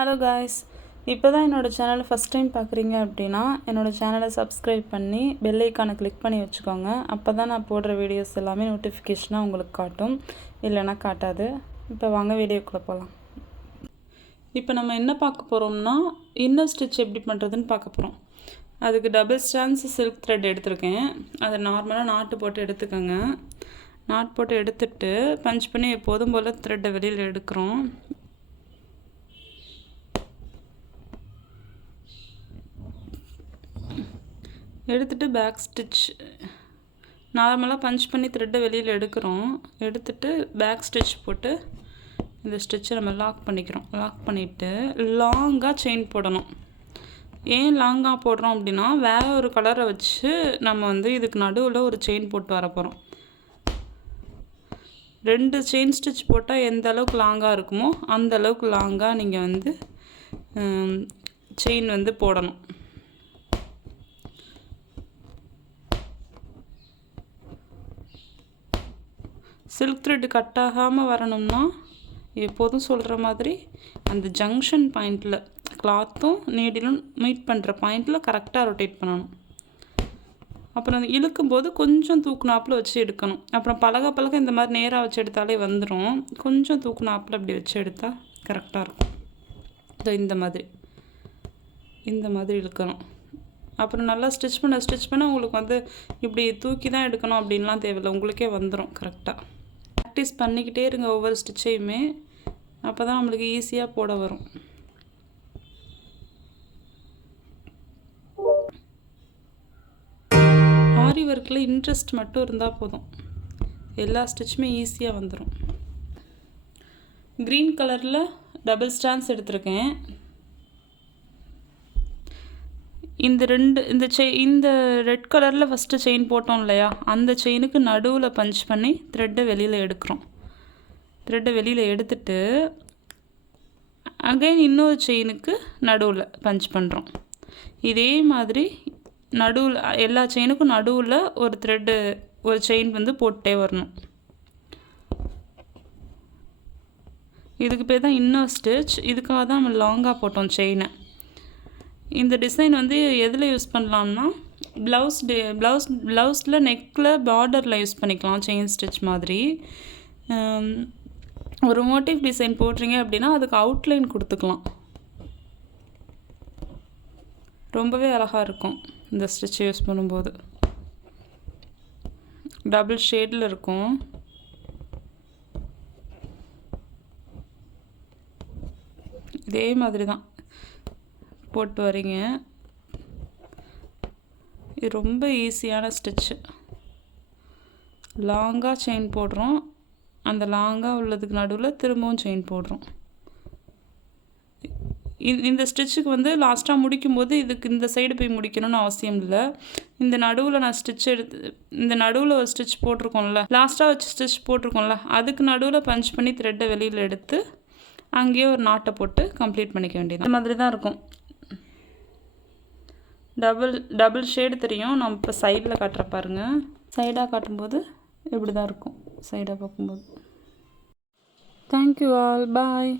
Hello guys, இப்போ தான் என்னோடய சேனலை ஃபஸ்ட் டைம் பார்க்குறீங்க அப்படின்னா என்னோடய சேனலை சப்ஸ்கிரைப் பண்ணி பெல் ஐக்கானை கிளிக் பண்ணி வச்சுக்கோங்க. அப்போ தான் நான் போடுற வீடியோஸ் எல்லாமே நோட்டிஃபிகேஷனாக உங்களுக்கு காட்டும், இல்லைன்னா காட்டாது. இப்போ வாங்க வீடியோக்குள்ளே போகலாம். இப்போ நம்ம என்ன பார்க்க போகிறோம்னா இன்னர் ஸ்டிச் எப்படி பண்ணுறதுன்னு பார்க்க போகிறோம். அதுக்கு டபுள் ஸ்டான்ஸ் சில்க் த்ரெட் எடுத்திருக்கேன். அதை நார்மலாக நாட்டு போட்டு எடுத்துக்கோங்க. நாட் போட்டு எடுத்துட்டு பஞ்ச் பண்ணி எப்போதும் போல் த்ரெட்டை வெளியில் எடுக்கிறோம். எடுத்துகிட்டு பேக் ஸ்டிச் நார்மலாக பஞ்ச் பண்ணி த்ரெட்டை வெளியில் எடுக்கிறோம். எடுத்துகிட்டு பேக் ஸ்டிச் போட்டு இந்த ஸ்டிச்சை நம்ம லாக் பண்ணிக்கிறோம். லாக் பண்ணிவிட்டு லாங்காக செயின் போடணும். ஏன் லாங்காக போடுறோம் அப்படின்னா வேறு ஒரு கலரை வச்சு நம்ம இதுக்கு நடுவில் ஒரு செயின் போட்டு வர போகிறோம். 2 செயின் ஸ்டிச் போட்டால் எந்த அளவுக்கு லாங்காக இருக்குமோ அந்த அளவுக்கு லாங்காக நீங்கள் செயின் போடணும். சில்க் த்ரெட் கட் ஆகாமல் வரணும்னா எப்போதும் சொல்கிற மாதிரி அந்த ஜங்ஷன் பாயிண்டில் கிளாத்தும் நீடிலும் மீட் பண்ணுற பாயிண்டில் கரெக்டாக ரொட்டேட் பண்ணணும். அப்புறம் இழுக்கும்போது கொஞ்சம் தூக்குனாப்பில் வச்சு எடுக்கணும். அப்புறம் பழக பழக இந்த மாதிரி நேராக வச்சு எடுத்தாலே வந்துடும். கொஞ்சம் தூக்குனாப்பில் அப்படி வச்சு எடுத்தால் கரெக்டாக இருக்கும். இந்த மாதிரி இழுக்கணும். அப்புறம் நல்லா ஸ்டிச் பண்ண உங்களுக்கு இப்படி தூக்கி தான் எடுக்கணும் அப்படின்லாம் தேவையில்லை, உங்களுக்கே வந்துடும் கரெக்டாக. ப்ராக்டிஸ் பண்ணிக்கிட்டே இருங்க ஒவ்வொரு ஸ்டிச்சையுமே, அப்போ தான் நம்மளுக்கு ஈஸியாக போட வரும். ஆரி ஒர்க்கில் இன்ட்ரெஸ்ட் மட்டும் இருந்தால் போதும், எல்லா ஸ்டிச்சுமே ஈஸியாக வந்துடும். க்ரீன் கலரில் டபுள் ஸ்டான்ஸ் எடுத்திருக்கேன். இந்த ரெட் கலரில் ஃபஸ்ட்டு செயின் போட்டோம் இல்லையா, அந்த செயினுக்கு நடுவில் பஞ்ச் பண்ணி த்ரெட்டை வெளியில் எடுக்கிறோம். த்ரெட்டை வெளியில் எடுத்துட்டு அகைன் இன்னொரு செயினுக்கு நடுவில் பஞ்ச் பண்ணுறோம். இதே மாதிரி நடுவில் எல்லா செயினுக்கும் நடுவில் ஒரு செயின் போட்டே வரணும். இதுக்கு பேர் தான் இன்னர் ஸ்டிச். இதுக்காக தான் நம்ம லாங்காக போட்டோம் செயினை. இந்த டிசைன் எதில் யூஸ் பண்ணலாம்னா ப்ளவுஸில் நெக்கில் பார்டரில் யூஸ் பண்ணிக்கலாம். செயின் ஸ்டிச் மாதிரி ஒரு மோட்டிவ் டிசைன் போடுறீங்க அப்படின்னா அதுக்கு அவுட்லைன் கொடுத்துக்கலாம். ரொம்பவே அழகாக இருக்கும் இந்த ஸ்டிச் யூஸ் பண்ணும்போது. டபுள் ஷேடில் இருக்கும். இதே மாதிரி தான் போட்டு வரீங்க. இது ரொம்ப ஈஸியான ஸ்டிச்சு. லாங்காக செயின் போடுறோம், அந்த லாங்காக உள்ளதுக்கு நடுவில் திரும்பவும் செயின் போடுறோம். இந்த ஸ்டிச்சுக்கு லாஸ்ட்டாக முடிக்கும்போது இதுக்கு இந்த சைடு போய் முடிக்கணும்னு அவசியம் இல்லை. இந்த நடுவில் நான் இந்த நடுவில் ஒரு ஸ்டிச் போட்டிருக்கோம்ல, லாஸ்ட்டாக வச்சு ஸ்டிச் போட்டிருக்கோம்ல, அதுக்கு நடுவில் பஞ்ச் பண்ணி த்ரெட்டை வெளியில் எடுத்து அங்கேயே ஒரு நாட்டை போட்டு கம்ப்ளீட் பண்ணிக்க வேண்டியது. இந்த மாதிரி தான் இருக்கும். டபுள் ஷேடு தெரியும். நம்ம இப்போ சைடில் காட்டுற பாருங்கள். சைடாக காட்டும்போது இப்படி தான் இருக்கும், சைடாக பார்க்கும்போது. தேங்க்யூ ஆல், பாய்.